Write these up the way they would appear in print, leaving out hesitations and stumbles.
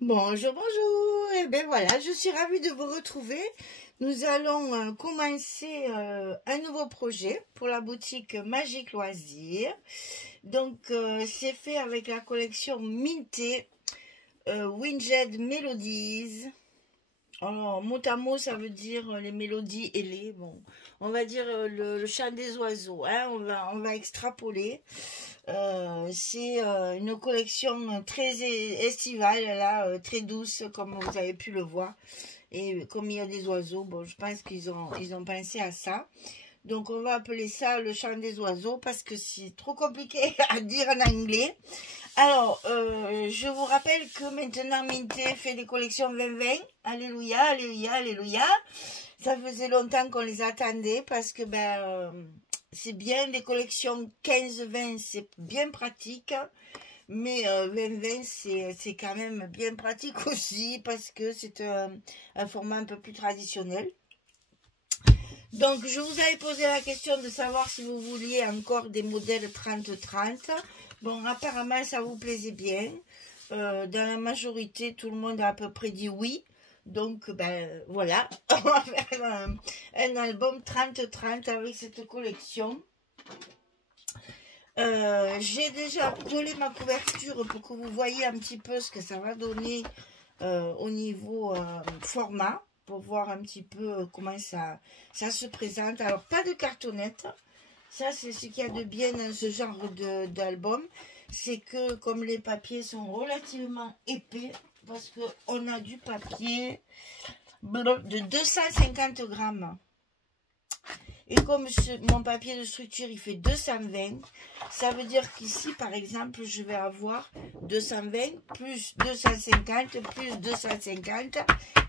Bonjour, bonjour. Et bien voilà, je suis ravie de vous retrouver. Nous allons commencer un nouveau projet pour la boutique Magique Loisirs. Donc, c'est fait avec la collection Minté Winged Melodies. Alors, mot à mot, ça veut dire les mélodies ailées. Bon, on va dire le chant des oiseaux. Hein, on va extrapoler. C'est une collection très estivale, là, très douce, comme vous avez pu le voir. Et comme il y a des oiseaux, bon, je pense qu'ils ont pensé à ça. Donc, on va appeler ça le chant des oiseaux parce que c'est trop compliqué à dire en anglais. Alors, je vous rappelle que maintenant, Minté fait des collections 2020. Alléluia, alléluia, alléluia. Ça faisait longtemps qu'on les attendait parce que, c'est bien, les collections 15-20, c'est bien pratique. Mais 20-20, c'est quand même bien pratique aussi parce que c'est un format un peu plus traditionnel. Donc, je vous avais posé la question de savoir si vous vouliez encore des modèles 30-30. Bon, apparemment, ça vous plaisait bien. Dans la majorité, tout le monde a à peu près dit oui. Donc, voilà. On va faire un album 30-30 avec cette collection. J'ai déjà collé ma couverture pour que vous voyez un petit peu ce que ça va donner au niveau format, pour voir un petit peu comment ça se présente. Alors, pas de cartonnette. Ça, c'est ce qu'il y a de bien dans ce genre d'album. C'est que comme les papiers sont relativement épais, parce qu'on a du papier de 250 grammes. Et comme mon papier de structure, il fait 220, ça veut dire qu'ici, par exemple, je vais avoir 220 plus 250 plus 250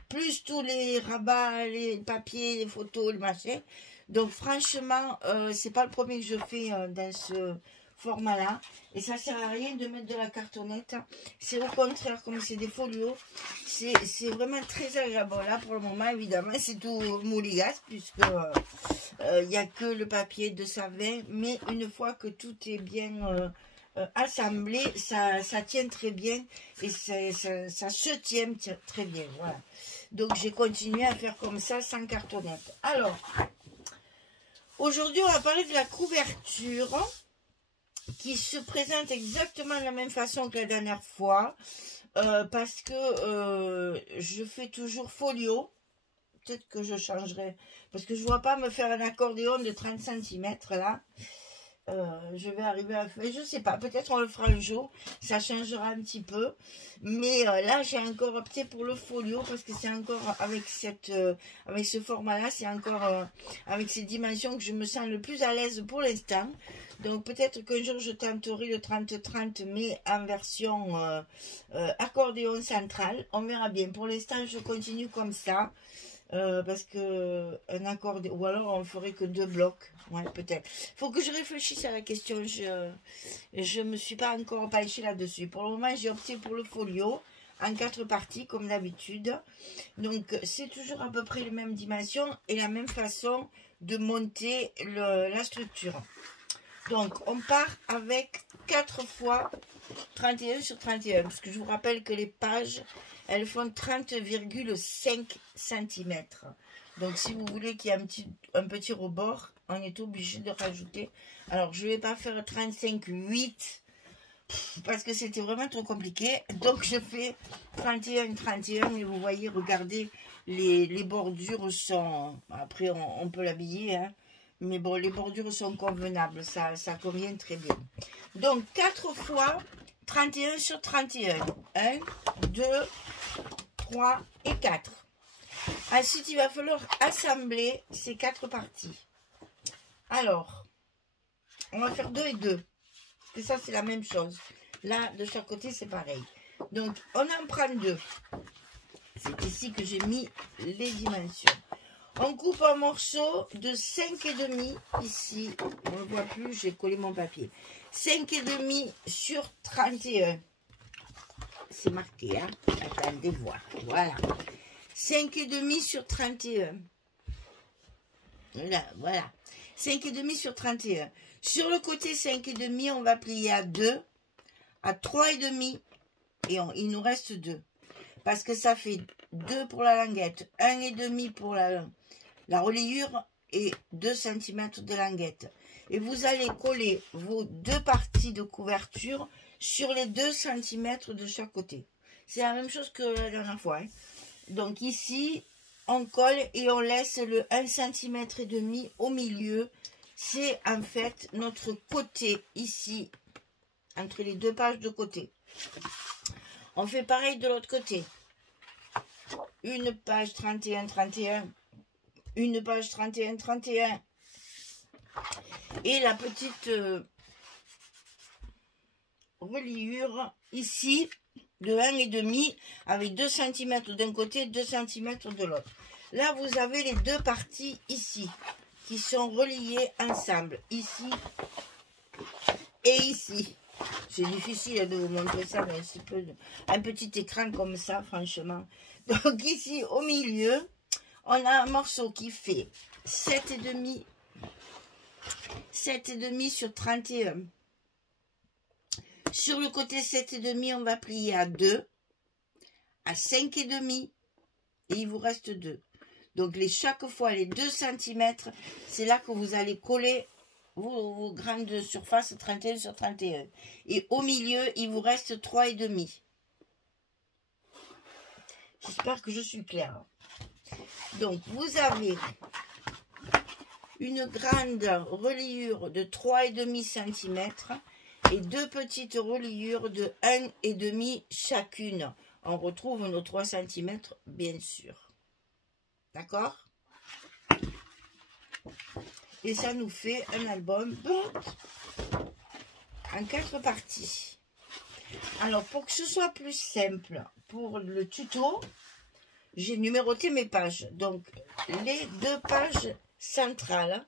plus tous les rabats, les papiers, les photos, le machin. Donc, franchement, c'est pas le premier que je fais dans ce format-là. Et ça sert à rien de mettre de la cartonnette. C'est au contraire, comme c'est des folios, c'est vraiment très agréable. Bon, là, pour le moment, évidemment, c'est tout mouligasse, puisque il n'y a que le papier de 220. Mais une fois que tout est bien assemblé, ça tient très bien. Et ça se tient très bien. Voilà. Donc, j'ai continué à faire comme ça, sans cartonnette. Alors, aujourd'hui, on va parler de la couverture qui se présente exactement de la même façon que la dernière fois. Parce que je fais toujours folio. Peut-être que je changerai. Parce que je ne vois pas me faire un accordéon de 30 cm là. Je vais arriver à faire, je sais pas, peut-être on le fera un jour, ça changera un petit peu, mais là j'ai encore opté pour le folio parce que c'est encore avec avec ce format là, c'est encore avec ces dimensions que je me sens le plus à l'aise pour l'instant. Donc peut-être qu'un jour je tenterai le 30-30 mais en version accordéon central, on verra bien. Pour l'instant je continue comme ça. Parce que un accordéon, ou alors on ferait que 2 blocs, ouais, peut-être. Faut que je réfléchisse à la question. Je me suis pas encore penchée là-dessus. Pour le moment, j'ai opté pour le folio en 4 parties comme d'habitude. Donc c'est toujours à peu près les mêmes dimensions et la même façon de monter la structure. Donc on part avec 4 fois 31 sur 31, parce que je vous rappelle que les pages, elles font 30,5 cm. Donc, si vous voulez qu'il y ait un petit rebord, on est obligé de rajouter. Alors, je ne vais pas faire 35,8 parce que c'était vraiment trop compliqué. Donc, je fais 31,31 et vous voyez, regardez, les bordures sont... Après, on peut l'habiller, hein. Mais bon, les bordures sont convenables, ça convient très bien. Donc, 4 fois 31 sur 31. 1, 2, 3 et 4. Ensuite, il va falloir assembler ces 4 parties. Alors, on va faire 2 et 2. Parce que ça, c'est la même chose. Là, de chaque côté, c'est pareil. Donc, on en prend 2. C'est ici que j'ai mis les dimensions. On coupe un morceau de 5,5 ici. On ne le voit plus, j'ai collé mon papier. 5,5 sur 31. C'est marqué, hein. Attendez voir. Voilà. 5,5 sur 31. Là, voilà. 5,5 sur 31. Sur le côté 5,5, on va plier à 2, à 3,5 et il nous reste 2. parce que ça fait 2 pour la languette, 1,5 pour la reliure et 2 cm de languette. Et vous allez coller vos 2 parties de couverture sur les 2 cm de chaque côté. C'est la même chose que la dernière fois. Hein. Donc ici, on colle et on laisse le 1,5 cm au milieu. C'est en fait notre côté ici, entre les 2 pages de côté. On fait pareil de l'autre côté. Une page 31-31, une page 31-31 et la petite reliure ici de 1,5 avec 2 cm d'un côté, 2 cm de l'autre. Là, vous avez les 2 parties ici qui sont reliées ensemble, ici et ici. C'est difficile de vous montrer ça mais un petit écran comme ça, franchement. Donc ici, au milieu, on a un morceau qui fait 7,5 sur 31. Sur le côté 7,5, on va plier à 2, à 5,5 et il vous reste 2. Donc chaque fois, les 2 cm, c'est là que vous allez coller vos grandes surfaces 31 sur 31. Et au milieu, il vous reste 3,5. J'espère que je suis claire. Donc, vous avez une grande reliure de 3,5 cm et 2 petites reliures de 1,5 chacune. On retrouve nos 3 cm, bien sûr. D'accord? Et ça nous fait un album en 4 parties. Alors, pour que ce soit plus simple pour le tuto, j'ai numéroté mes pages. Donc, les 2 pages centrales.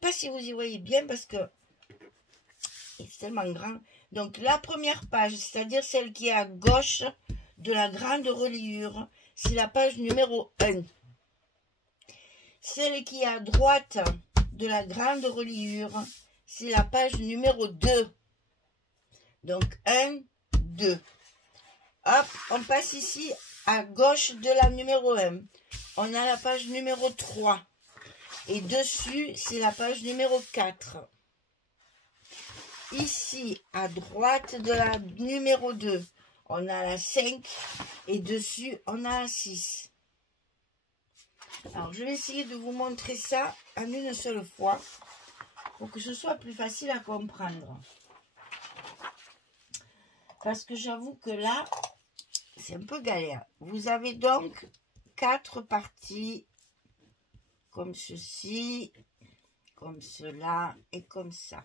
Pas si vous y voyez bien parce que c'est tellement grand. Donc, la première page, c'est-à-dire celle qui est à gauche de la grande reliure, c'est la page numéro 1. Celle qui est à droite de la grande reliure, c'est la page numéro 2. Donc, 1, 2. Hop, on passe ici à gauche de la numéro 1. On a la page numéro 3. Et dessus, c'est la page numéro 4. Ici, à droite de la numéro 2, on a la 5. Et dessus, on a la 6. Alors, je vais essayer de vous montrer ça en une seule fois pour que ce soit plus facile à comprendre. Parce que j'avoue que là, c'est un peu galère. Vous avez donc 4 parties comme ceci, comme cela et comme ça.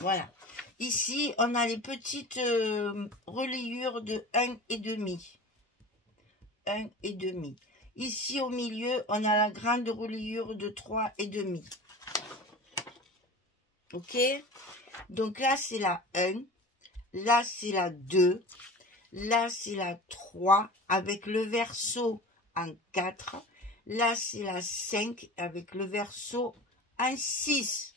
Voilà. Ici, on a les petites reliures de 1,5. 1,5. Ici, au milieu, on a la grande reliure de 3,5. Ok? Donc là, c'est la 1. Là, c'est la 2. Là, c'est la 3 avec le verso en 4. Là, c'est la 5 avec le verso en 6.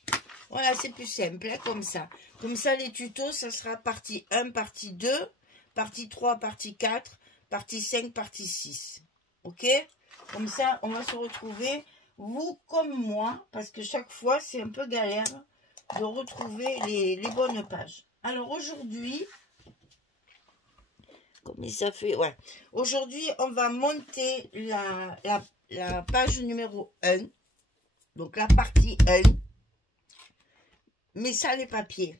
Voilà, c'est plus simple, hein, comme ça. Comme ça, les tutos, ça sera partie 1, partie 2, partie 3, partie 4, partie 5, partie 6. Ok? Comme ça, on va se retrouver, vous comme moi, parce que chaque fois, c'est un peu galère de retrouver les bonnes pages. Alors, aujourd'hui, comme ça fait, ouais. Aujourd'hui, on va monter la page numéro 1. Donc, la partie 1. Mais ça, les papiers.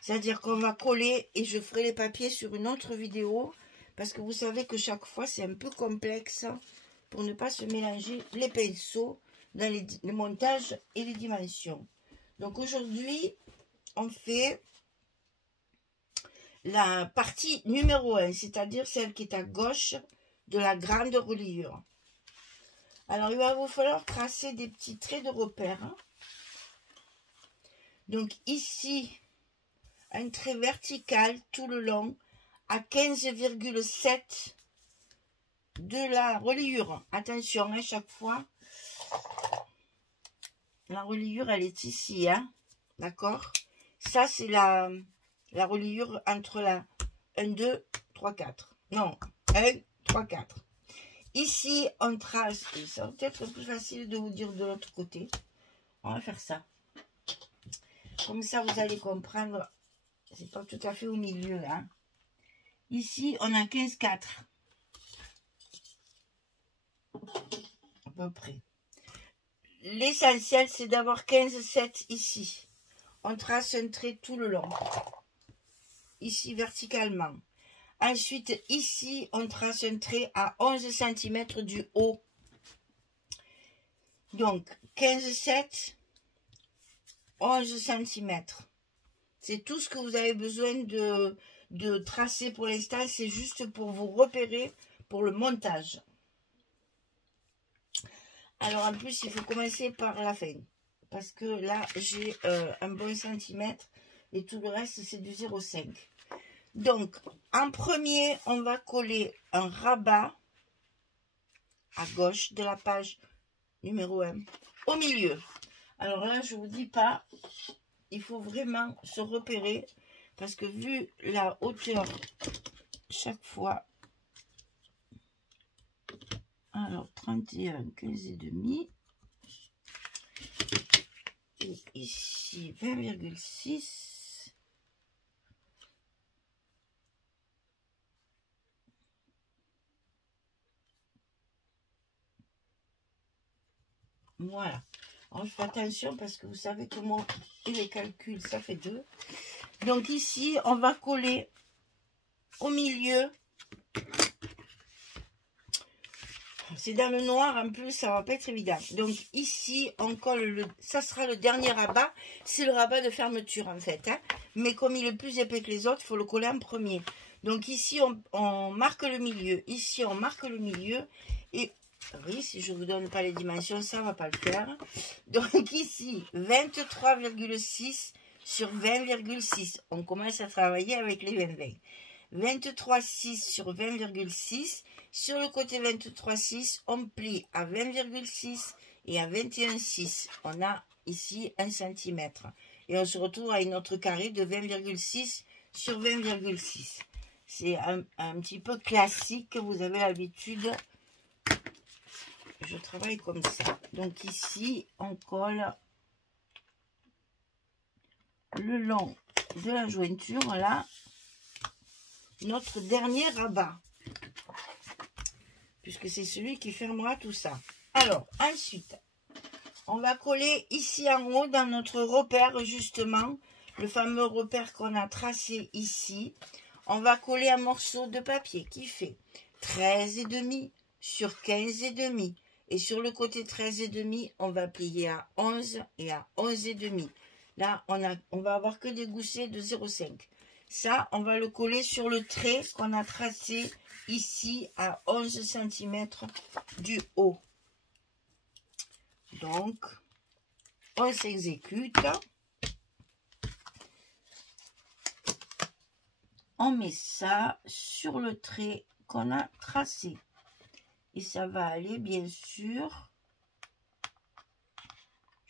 C'est-à-dire qu'on va coller et je ferai les papiers sur une autre vidéo. Parce que vous savez que chaque fois, c'est un peu complexe pour ne pas se mélanger les pinceaux dans les montages et les dimensions. Donc, aujourd'hui, on fait la partie numéro 1, c'est-à-dire celle qui est à gauche de la grande reliure. Alors, il va vous falloir tracer des petits traits de repère. Donc, ici, un trait vertical tout le long à 15,7 de la reliure. Attention, à chaque fois, la reliure, elle est ici, hein, d'accord? Ça, c'est la reliure entre la 1, 2, 3, 4. Non, 1, 3, 4. Ici, on trace, et ça va peut-être plus facile de vous dire de l'autre côté. On va faire ça. Comme ça, vous allez comprendre. C'est pas tout à fait au milieu, hein. Ici, on a 15, 4. À peu près. L'essentiel, c'est d'avoir 15, 7 ici. On trace un trait tout le long. Ici, verticalement. Ensuite, ici, on trace un trait à 11 cm du haut. Donc, 15, 7, 11 cm. C'est tout ce que vous avez besoin de tracer pour l'instant. C'est juste pour vous repérer pour le montage. Alors, en plus, il faut commencer par la fin. Parce que là, j'ai un bon centimètre. Et tout le reste, c'est du 0,5. Donc, en premier, on va coller un rabat à gauche de la page numéro 1, au milieu. Alors là, je ne vous dis pas, il faut vraiment se repérer, parce que vu la hauteur, chaque fois, alors 31, 15 et demi, et ici 20,6. Voilà. Alors, je fais attention parce que vous savez que moi, et les calculs, ça fait 2. Donc ici, on va coller au milieu. C'est dans le noir, en plus, ça va pas être évident. Donc ici, on colle, ça sera le dernier rabat. C'est le rabat de fermeture, en fait. Hein. Mais comme il est plus épais que les autres, il faut le coller en premier. Donc ici, on marque le milieu. Ici, on marque le milieu. Et oui, si je ne vous donne pas les dimensions, ça ne va pas le faire. Donc ici, 23,6 sur 20,6. On commence à travailler avec les 20-20. 23,6 sur 20,6. Sur le côté 23,6, on plie à 20,6 et à 21,6. On a ici 1 cm. Et on se retrouve à une autre carré de 20,6 sur 20,6. C'est un petit peu classique, vous avez l'habitude. Je travaille comme ça. Donc ici, on colle le long de la jointure, là, notre dernier rabat. Puisque c'est celui qui fermera tout ça. Alors, ensuite, on va coller ici en haut dans notre repère, justement, le fameux repère qu'on a tracé ici. On va coller un morceau de papier qui fait 13,5 sur 15,5. Et sur le côté 13,5, on va plier à 11 et à 11,5. Là, on va avoir que des goussets de 0,5. Ça, on va le coller sur le trait qu'on a tracé ici à 11 cm du haut. Donc, on s'exécute. On met ça sur le trait qu'on a tracé. Et ça va aller, bien sûr,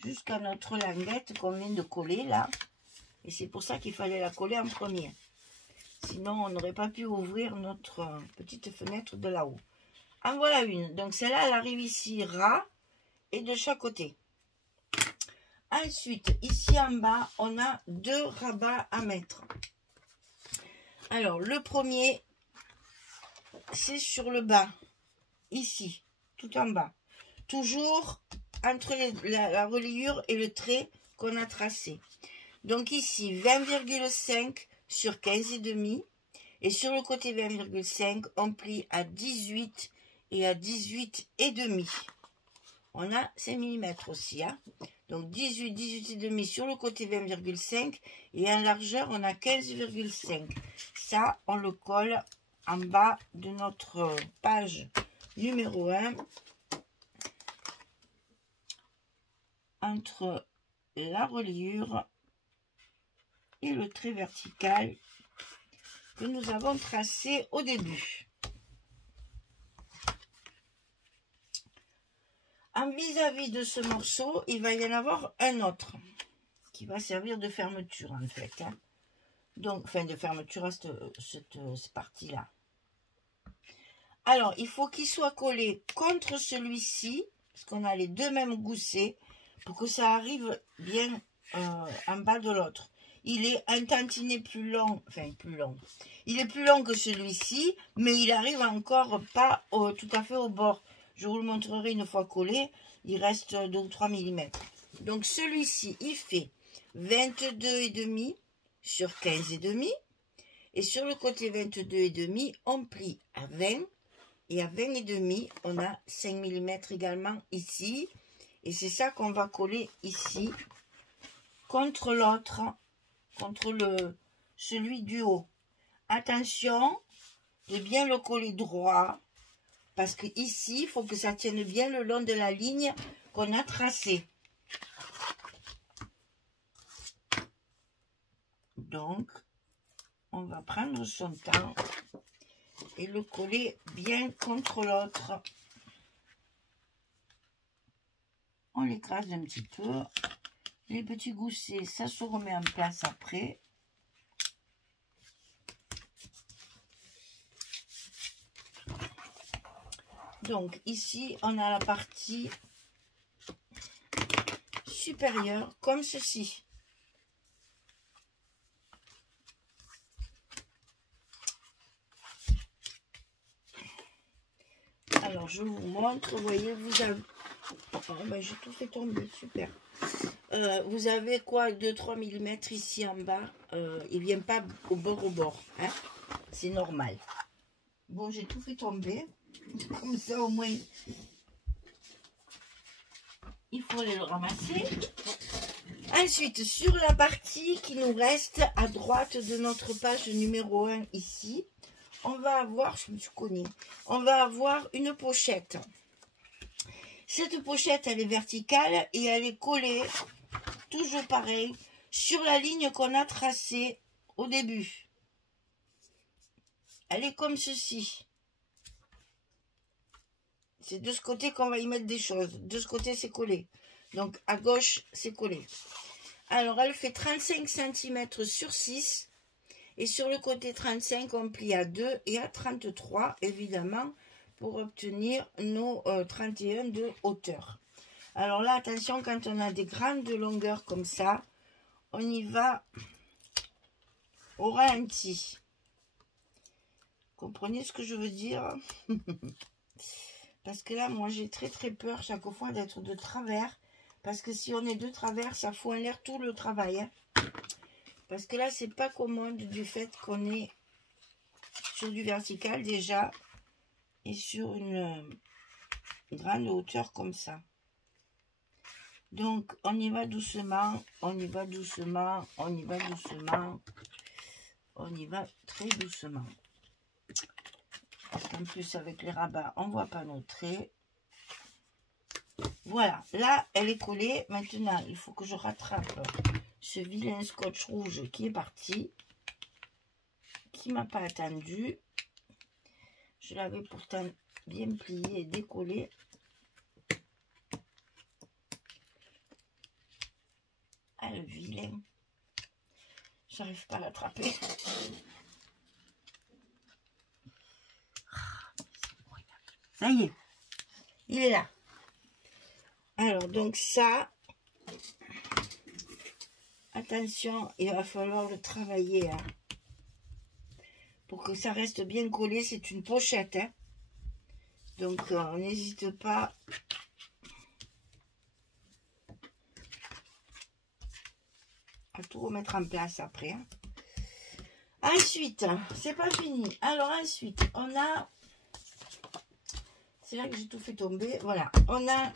jusqu'à notre languette qu'on vient de coller là. Et c'est pour ça qu'il fallait la coller en premier. Sinon, on n'aurait pas pu ouvrir notre petite fenêtre de là-haut. En voilà une. Donc, celle-là, elle arrive ici ras et de chaque côté. Ensuite, ici en bas, on a 2 rabats à mettre. Alors, le premier, c'est sur le bas. Ici, tout en bas. Toujours entre la reliure et le trait qu'on a tracé. Donc ici, 20,5 sur 15,5. Et sur le côté 20,5, on plie à 18 et à 18,5. On a 5 mm aussi. Hein. Donc 18, 18,5 sur le côté 20,5. Et en largeur, on a 15,5. Ça, on le colle en bas de notre page numéro 1. Entre la reliure et le trait vertical que nous avons tracé au début. En vis-à-vis de ce morceau, il va y en avoir un autre qui va servir de fermeture en fait. Hein. Donc, enfin de fermeture à cette partie-là. Alors, il faut qu'il soit collé contre celui-ci, parce qu'on a les deux mêmes goussets, pour que ça arrive bien en bas de l'autre. Il est un tantinet plus long, enfin plus long. Il est plus long que celui-ci, mais il arrive encore pas tout à fait au bord. Je vous le montrerai une fois collé. Il reste 2 ou 3 mm. Donc celui-ci, il fait 22,5 sur 15,5. Et sur le côté 22,5, on plie à 20. Et à 20,5, on a 5 mm également ici. Et c'est ça qu'on va coller ici contre l'autre, contre celui du haut. Attention de bien le coller droit, parce que ici, il faut que ça tienne bien le long de la ligne qu'on a tracée. Donc, on va prendre son temps et le coller bien contre l'autre. On l'écrase un petit peu. Les petits goussets, ça se remet en place après. Donc ici, on a la partie supérieure comme ceci. Alors, je vous montre, vous voyez, vous avez... Oh, ben, j'ai tout fait tomber, super. Vous avez quoi, 2-3 mm ici en bas. Il ne vient pas au bord, hein? C'est normal. Bon, j'ai tout fait tomber. Comme ça, au moins, il faut aller le ramasser. Ensuite, sur la partie qui nous reste à droite de notre page numéro 1 ici, on va avoir, je me suis connue, on va avoir une pochette. Cette pochette, elle est verticale et elle est collée, toujours pareil, sur la ligne qu'on a tracée au début. Elle est comme ceci. C'est de ce côté qu'on va y mettre des choses. De ce côté, c'est collé. Donc, à gauche, c'est collé. Alors, elle fait 35 cm sur 6. Et sur le côté 35, on plie à 2 et à 33, évidemment, pour obtenir nos 31 de hauteur. Alors là, attention, quand on a des grandes longueurs comme ça, on y va au ralenti. Comprenez ce que je veux dire? Parce que là, moi, j'ai très peur chaque fois d'être de travers. Parce que si on est de travers, ça fout en l'air tout le travail. Hein. Parce que là, c'est pas commode du fait qu'on est sur du vertical déjà. Et sur une grande hauteur comme ça. Donc, on y va doucement. On y va doucement. On y va doucement. On y va très doucement. Parce qu'en plus, avec les rabats, on ne voit pas nos traits. Voilà, là, elle est collée. Maintenant, il faut que je rattrape ce vilain scotch rouge qui est parti. Qui ne m'a pas attendu. Je l'avais pourtant bien plié et décollé. Ah, le vilain. J'arrive pas à l'attraper. Ça y est, il est là. Alors, donc ça, attention, il va falloir le travailler. Hein, pour que ça reste bien collé, c'est une pochette. Hein. Donc, n'hésite pas. À tout remettre en place après. Hein. Ensuite, c'est pas fini. Alors ensuite, on a... C'est là que j'ai tout fait tomber. Voilà, on a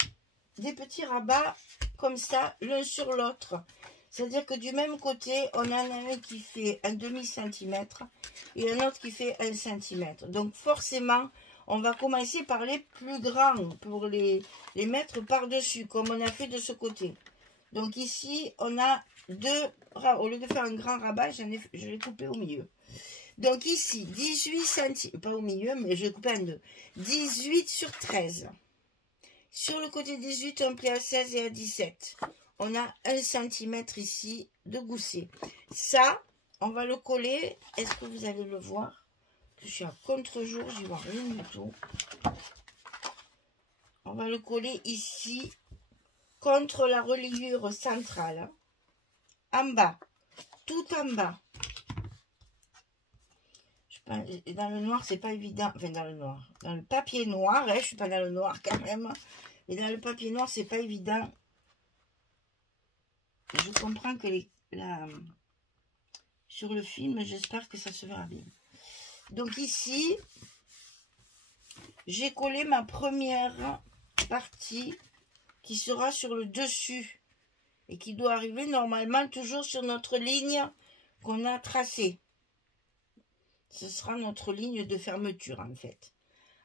des petits rabats comme ça, l'un sur l'autre. C'est-à-dire que du même côté, on en a un qui fait un demi-centimètre et un autre qui fait 1 centimètre. Donc forcément, on va commencer par les plus grands pour les mettre par-dessus, comme on a fait de ce côté. Donc ici, on a deux... Au lieu de faire un grand rabat, je l'ai coupé au milieu. Donc ici, 18 cm, pas au milieu, mais je vais couper en deux. 18 sur 13. Sur le côté 18, on plie à 16 et à 17. On a 1 cm ici de gousset. Ça, on va le coller. Est-ce que vous allez le voir? que je suis à contre-jour, j'y vois rien du tout. On va le coller ici, contre la reliure centrale. En bas, tout en bas. Dans le noir, c'est pas évident. Enfin, dans le noir. Dans le papier noir, hein, je suis pas dans le noir quand même. Et dans le papier noir, c'est pas évident. Je comprends que sur le film, j'espère que ça se verra bien. Donc ici, j'ai collé ma première partie qui sera sur le dessus et qui doit arriver normalement toujours sur notre ligne qu'on a tracée. Ce sera notre ligne de fermeture en fait.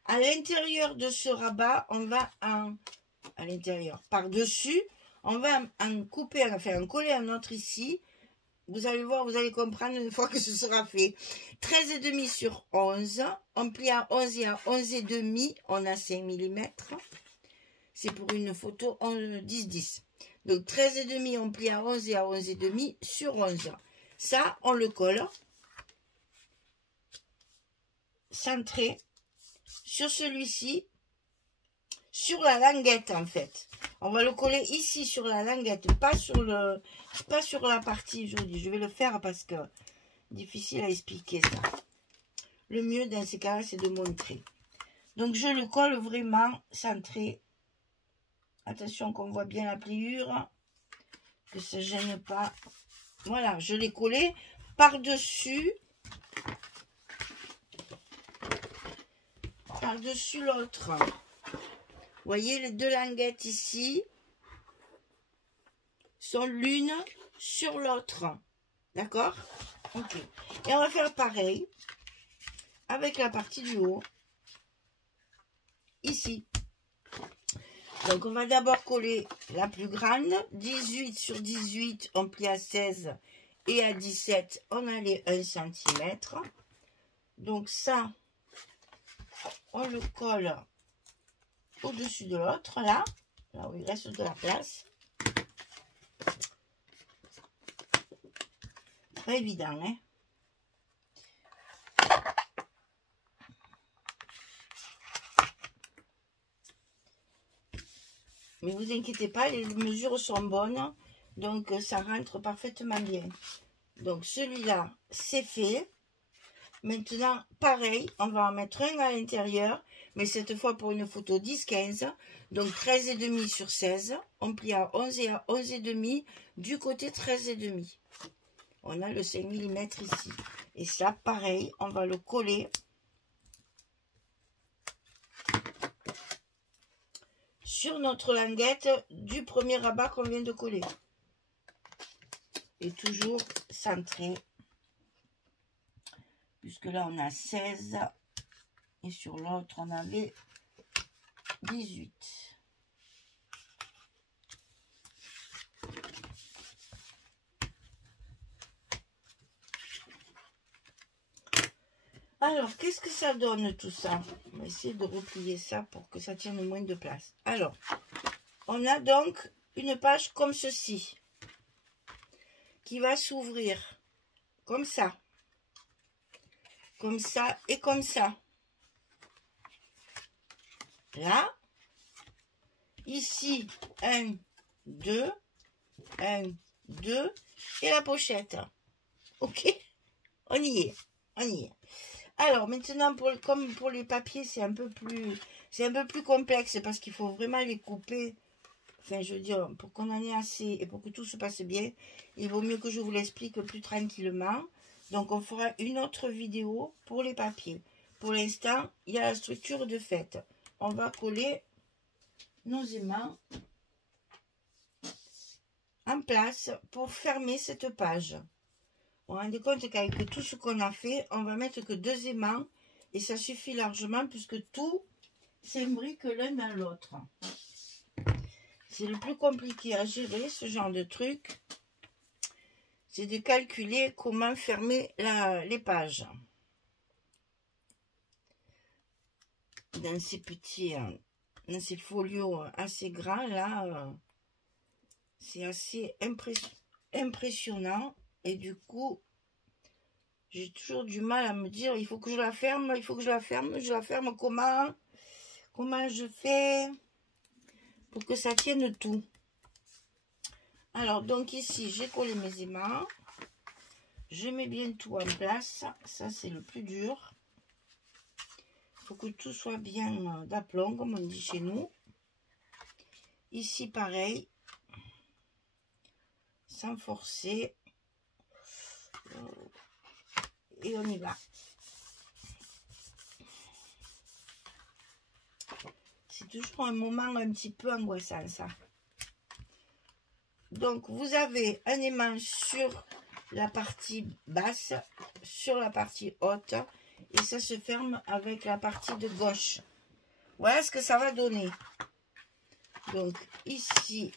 À l'intérieur de ce rabat, on va à l'intérieur, par-dessus, on va en couper, enfin en coller un autre ici. Vous allez voir, vous allez comprendre une fois que ce sera fait. 13,5 sur 11. On plie à 11 et à 11,5. On a 5 mm. C'est pour une photo 10-10. Donc 13,5, on plie à 11 et à 11,5 sur 11. Ça, on le colle. Centré sur celui-ci. Sur la languette en fait. On va le coller ici sur la languette, pas sur la partie. Je vais le faire parce que difficile à expliquer ça. Le mieux dans ces cas-là, c'est de montrer. Donc je le colle vraiment centré. Attention qu'on voit bien la pliure, que ça ne gêne pas. Voilà, je l'ai collé par-dessus. Par-dessus l'autre. Vous voyez, les deux languettes ici sont l'une sur l'autre. D'accord? Ok. Et on va faire pareil avec la partie du haut. Ici. Donc, on va d'abord coller la plus grande. 18 sur 18, on plie à 16. Et à 17, on a les 1 cm. Donc, ça, on le colle au-dessus de l'autre, là où il reste de la place. Très évident, hein. Mais vous inquiétez pas, les mesures sont bonnes, donc ça rentre parfaitement bien. Donc celui-là, c'est fait. Maintenant, pareil, on va en mettre un à l'intérieur, mais cette fois pour une photo 10-15. Donc 13,5 sur 16. On plie à 11 et à 11,5 du côté 13,5. On a le 5 mm ici. Et ça, pareil, on va le coller sur notre languette du premier rabat qu'on vient de coller. Et toujours centré. Puisque là, on a 16. Et sur l'autre, on avait 18. Alors, qu'est-ce que ça donne tout ça? On va essayer de replier ça pour que ça tienne moins de place. Alors, on a donc une page comme ceci, qui va s'ouvrir comme ça et comme ça. Là, ici, 1, 2, 1, 2, et la pochette. Ok? On y est, on y est. Alors, maintenant, comme pour les papiers, c'est un peu plus complexe parce qu'il faut vraiment les couper. Enfin, je veux dire, pour qu'on en ait assez et pour que tout se passe bien, il vaut mieux que je vous l'explique plus tranquillement. Donc, on fera une autre vidéo pour les papiers. Pour l'instant, il y a la structure de fait. On va coller nos aimants en place pour fermer cette page. Vous vous rendez compte qu'avec tout ce qu'on a fait, on va mettre que 2 aimants et ça suffit largement puisque tout s'imbrique l'un dans l'autre. C'est le plus compliqué à gérer, ce genre de truc. C'est de calculer comment fermer les pages. Dans ces petits, dans ces folios assez grands, là, c'est assez impressionnant. Et du coup, J'ai toujours du mal à me dire, il faut que je la ferme, il faut que je la ferme. Je la ferme comment? Comment je fais pour que ça tienne tout? Alors, donc ici, j'ai collé mes aimants. Je mets bien tout en place. Ça, c'est le plus dur. Il faut que tout soit bien d'aplomb, comme on dit chez nous. Ici, pareil. Sans forcer. Et on y va. C'est toujours un moment un petit peu angoissant, ça. Donc, vous avez un aimant sur la partie basse, sur la partie haute, et ça se ferme avec la partie de gauche. Voilà ce que ça va donner. Donc, ici,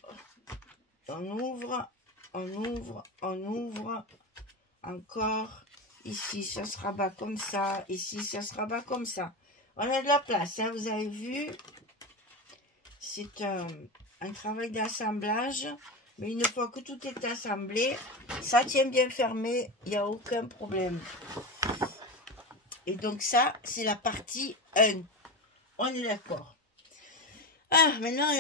on ouvre, on ouvre, on ouvre, encore. Ici, ça se rabat comme ça. Ici, ça se rabat comme ça. On a de la place, hein, vous avez vu. C'est un travail d'assemblage. Mais une fois que tout est assemblé, ça tient bien fermé. Il n'y a aucun problème. Et donc ça, c'est la partie 1. On est d'accord. Ah, maintenant,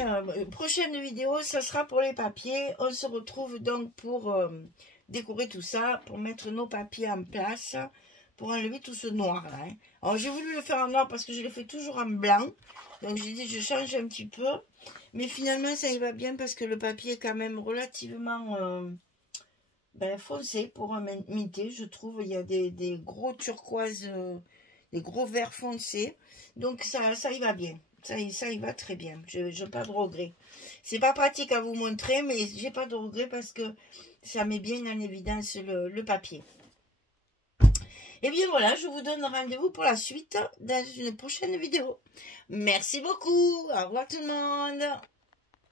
prochaine vidéo, ça sera pour les papiers. On se retrouve donc pour décorer tout ça, pour mettre nos papiers en place, pour enlever tout ce noir là. Hein. Alors j'ai voulu le faire en noir parce que je le fais toujours en blanc. Donc j'ai dit je change un petit peu. Mais finalement ça y va bien parce que le papier est quand même relativement foncé pour un minté. Je trouve il y a des gros turquoises, des gros verts foncés. Donc ça y va bien. Ça y va très bien. Je n'ai pas de regret. C'est pas pratique à vous montrer, mais j'ai pas de regret parce que ça met bien en évidence le papier. Et bien voilà, je vous donne rendez-vous pour la suite dans une prochaine vidéo. Merci beaucoup. Au revoir tout le monde.